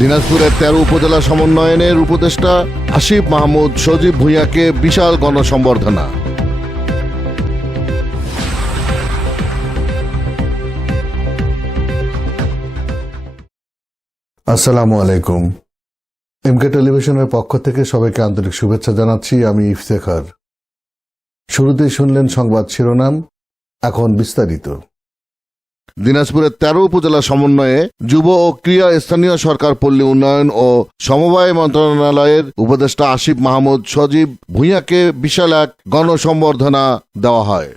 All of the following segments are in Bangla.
দিনাজপুরের তেরো উপজেলা সমন্বয়নের উপদেষ্টা আসিফ মাহমুদ সজীব ভূঁইয়াকে বিশাল গণসম্বর্ধনা আসসালামু আলাইকুম। এমকে টেলিভিশনের পক্ষ থেকে সবাইকে আন্তরিক শুভেচ্ছা জানাচ্ছি, আমি ইফতেখার। শুরুতেই শুনলেন সংবাদ শিরোনাম, এখন বিস্তারিত। দিনাজপুরের তেরো উপজেলা সমন্বয়ে যুব ও ক্রিয়া স্থানীয় সরকার পল্লী উন্নয়ন ও সমবায় মন্ত্রণালয়ের উপদেষ্টা আসিফ মাহমুদ সজীব ভূঁইয়াকে বিশাল এক গণসম্বর্ধনা দেওয়া হয়।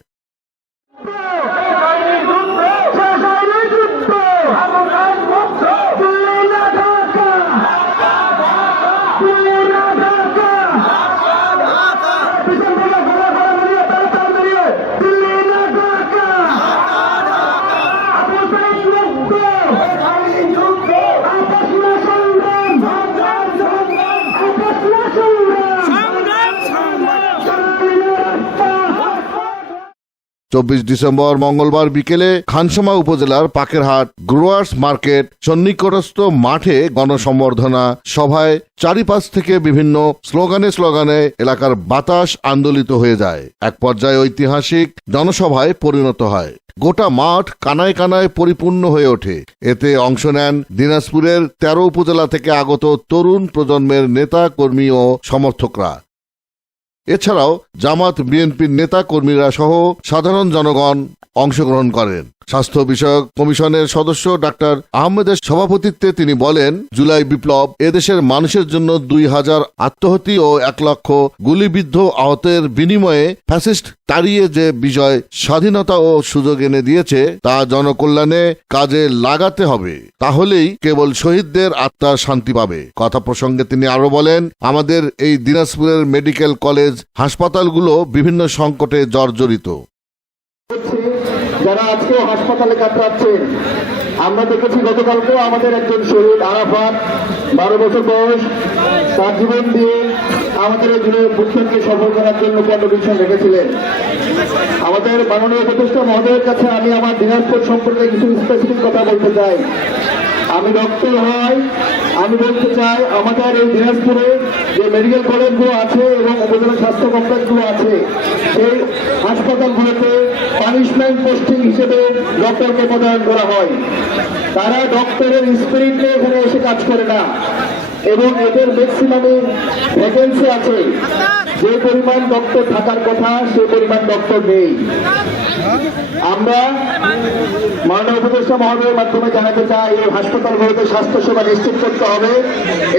চব্বিশ ডিসেম্বর মঙ্গলবার বিকেলে খানসামা উপজেলার পাকেরহাট গ্রোয়ার্স মার্কেট সন্নিকটস্থ মাঠে গণসম্বর্ধনা সভায় চারিপাশ থেকে বিভিন্ন স্লোগানে স্লোগানে এলাকার বাতাস আন্দোলিত হয়ে যায়। এক পর্যায়ে ঐতিহাসিক জনসভায় পরিণত হয়। গোটা মাঠ কানায় কানায় পরিপূর্ণ হয়ে ওঠে। এতে অংশ নেন দিনাজপুরের তেরো উপজেলা থেকে আগত তরুণ প্রজন্মের নেতা, কর্মী ও সমর্থকরা। এছাড়াও জামাত বিএনপির নেতা কর্মীরা সহ সাধারণ জনগণ অংশগ্রহণ করেন। স্বাস্থ্য বিষয়ক কমিশনের সদস্য ডাক্তার আহমেদের সভাপতিত্বে তিনি বলেন, জুলাই বিপ্লব এদেশের মানুষের জন্য দুই হাজার আত্মহতি ও এক লক্ষ গুলিবিদ্ধ আহতের বিনিময়ে ফ্যাসিস্ট তাড়িয়ে যে বিজয়, স্বাধীনতা ও সুযোগ এনে দিয়েছে, তা জনকল্যাণে কাজে লাগাতে হবে। তাহলেই কেবল শহীদদের আত্মা শান্তি পাবে। কথা প্রসঙ্গে তিনি আরও বলেন, আমাদের এই দিনাজপুরের মেডিকেল কলেজ, হাসপাতালগুলো বিভিন্ন সংকটে জর্জরিত। যারা আজকেও হাসপাতালে কাতরাচ্ছেন, আমরা দেখেছি গতকালকেও আমাদের একজন শহীদ আরাফাত, বারো বছর বয়স, তার জীবন দিয়ে আমাদের এই দিনের সফল করার জন্য কন্ট্রিবিউশন রেখেছিলেন। আমাদের মাননীয় উপদেষ্টা মহোদয়ের কাছে আমি আমার দিনাজপুর সম্পর্কে কিছু স্পেসিফিক কথা বলতে চাই। আমি ডক্টর হই আমি বলতে চাই, আমাদের এই দিনাজপুরে যে মেডিকেল কলেজগুলো আছে এবং উপজেলা স্বাস্থ্য কমপ্লেক্সগুলো আছে, সেই হাসপাতালগুলোতে পানিশমেন্ট পোস্টিং হিসেবে ডক্টরকে প্রদান করা হয়। তারা ডক্টরের স্পিরিট নিয়ে এখানে এসে কাজ করে না। এবং এদের ম্যাক্সিমামে ভ্যাকেন্সি আছে। যে পরিমাণ ডক্টর থাকার কথা, সে পরিমাণ ডক্টর নেই। আমরা মাননীয় উপদেষ্টা মহোদয়ের মাধ্যমে জানাতে চাই, এই হাসপাতালগুলোতে স্বাস্থ্যসেবা নিশ্চিত করতে হবে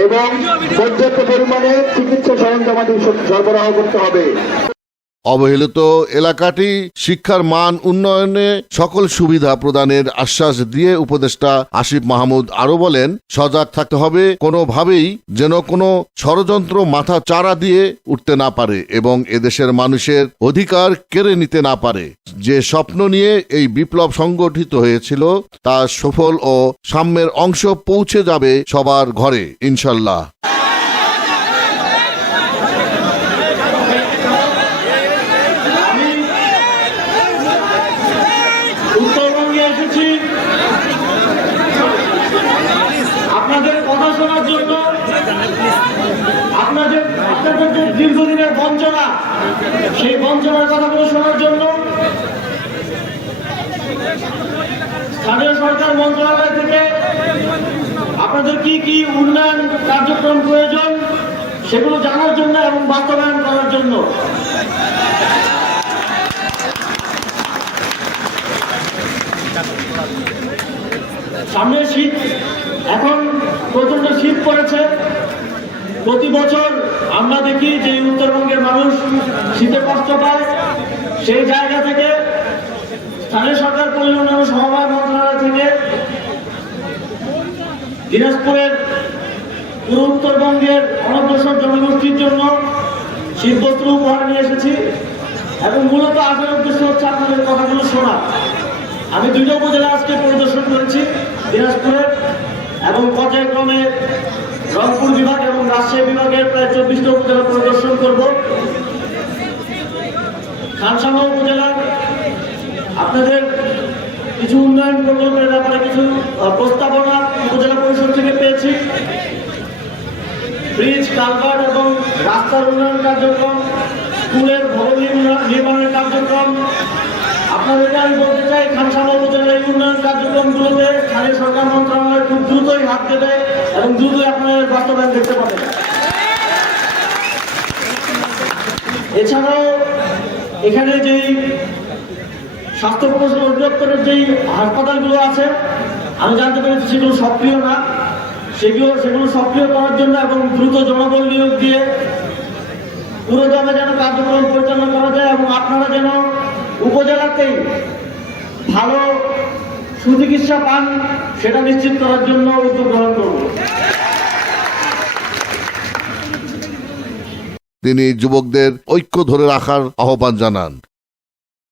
এবং পর্যাপ্ত পরিমাণে চিকিৎসা সরঞ্জামাদি সরবরাহ করতে হবে। অবহেলিত এলাকাটি শিক্ষার মান উন্নয়নে সকল সুবিধা প্রদানের আশ্বাস দিয়ে উপদেষ্টা আসিফ মাহমুদ আরও বলেন, সজাগ থাকতে হবে, কোনোভাবেই যেন কোনো ষড়যন্ত্র মাথা চারা দিয়ে উঠতে না পারে এবং এদেশের মানুষের অধিকার কেড়ে নিতে না পারে। যে স্বপ্ন নিয়ে এই বিপ্লব সংগঠিত হয়েছিল, তা সফল ও সাম্যের অংশ পৌঁছে যাবে সবার ঘরে, ইনশাল্লাহ উত্তরবঙ্গে এসেছি আপনাদের কথা শোনার জন্য আপনাদের আপনাদের দীর্ঘদিনের বঞ্চনা। সেই বঞ্চনার কথাগুলো শোনার জন্য স্থানীয় সরকার মন্ত্রণালয় থেকে আপনাদের কি কি উন্নয়ন কার্যক্রম প্রয়োজন সেগুলো জানার জন্য এবং বাস্তবায়ন করার জন্য। সামনে শীত, এখন প্রচণ্ড শীত পড়েছে। প্রতি বছর আমরা দেখি যে উত্তরবঙ্গের মানুষ শীতে কষ্ট পায়। সেই জায়গা থেকে স্থানীয় সরকার পল্লী উন্নয়ন সমবায় মন্ত্রণালয় থেকে দিনাজপুরের পুরো উত্তরবঙ্গের অনগ্রসর জনগোষ্ঠীর জন্য শীতবস্ত্র উপহার নিয়ে এসেছি এবং মূলত আসার উদ্দেশ্য হচ্ছে আপনাদের কথাগুলো শোনা। আমি দুইটা উপজেলা আজকে পরিদর্শন করেছি, দিনাজপুরের এবং পর্যায়ক্রমে রংপুর বিভাগ এবং রাজশাহী বিভাগের প্রায় চব্বিশটা উপজেলা পরিদর্শন করব। খানসামা উপজেলার আপনাদের কিছু উন্নয়ন প্রকল্পের ব্যাপারে কিছু প্রস্তাবনা উপজেলা পরিষদ থেকে পেয়েছি। ব্রিজ, কালভার্ট এবং রাস্তার উন্নয়ন কার্যক্রম, স্কুলের ভবন নির্মাণ- নির্মাণের কার্যক্রম। আপনাদেরকে আমি বলতে চাই, খানসামা উপজেলার এই উন্নয়ন কার্যক্রমগুলোতে স্থানীয় সরকার মন্ত্রণালয় খুব দ্রুতই হাত দেবে। এবং দ্রুতই আপনাদের বাস্তবায়ন দেখতে পাবেন। এছাড়াও এখানে যেই স্বাস্থ্য অধিদপ্তরের যেই হাসপাতালগুলো আছে, আমি জানতে পেরেছি সেগুলো সক্রিয় না। সেগুলো সেগুলো সক্রিয় করার জন্য এবং দ্রুত জনবল নিয়োগ দিয়ে পুরো পুরোদমে যেন কার্যক্রম পরিচালনা করা যায় এবং আপনারা যেন উপজেলাতেই ভালো সুচিকিৎসা পান, সেটা নিশ্চিত করার জন্য উদ্যোগ গ্রহণ করব। তিনি যুবকদের ঐক্য ধরে রাখার আহ্বান জানান।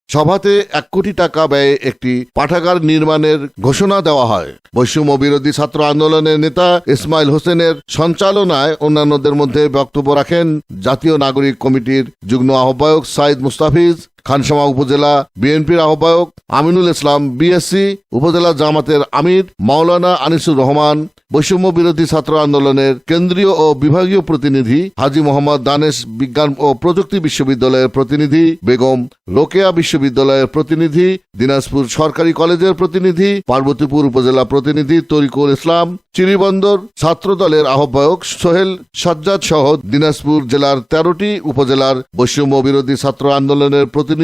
সভাতে এক কোটি টাকা ব্যয়ে একটি পাঠাগার নির্মাণের ঘোষণা দেওয়া হয়। বৈষম্য বিরোধী ছাত্র আন্দোলনের নেতা ইসমাইল হোসেনের সঞ্চালনায় অন্যান্যদের মধ্যে বক্তব্য রাখেন জাতীয় নাগরিক কমিটির যুগ্ম আহ্বায়ক সাইদ মুস্তাফিজ। খানসামা উপজেলা বিএনপির আহ্বায়ক আমিনুল ইসলাম বিএসসি উপজেলা জামাতের আমির মাওলানা আনিসুর রহমান, বৈষম্য বিরোধী ছাত্র আন্দোলনের কেন্দ্রীয় ও বিভাগীয় প্রতিনিধি হাজি মোহাম্মদ দানেশ বিজ্ঞান ও প্রযুক্তি বিশ্ববিদ্যালয়ের প্রতিনিধি বেগম রোকেয়া বিশ্ববিদ্যালয়ের প্রতিনিধি, দিনাজপুর সরকারি কলেজের প্রতিনিধি, পার্বতীপুর উপজেলা প্রতিনিধি তরিকুল ইসলাম, চিরিবন্দর ছাত্র দলের আহ্বায়ক সোহেল সাজ্জাদ সহ দিনাজপুর জেলার তেরোটি উপজেলার বৈষম্য বিরোধী ছাত্র আন্দোলনের প্রতিনিধি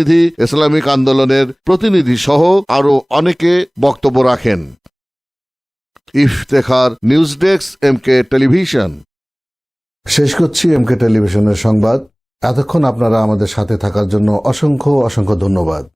ইসলামিক আন্দোলনের প্রতিনিধি সহ আরও অনেকে বক্তব্য রাখেন। Iftekhar news desk M K television. শেষ করছি এম কে টেলিভিশনের সংবাদ। এতক্ষণ আপনারা আমাদের সাথে থাকার জন্য অসংখ্য অসংখ্য ধন্যবাদ।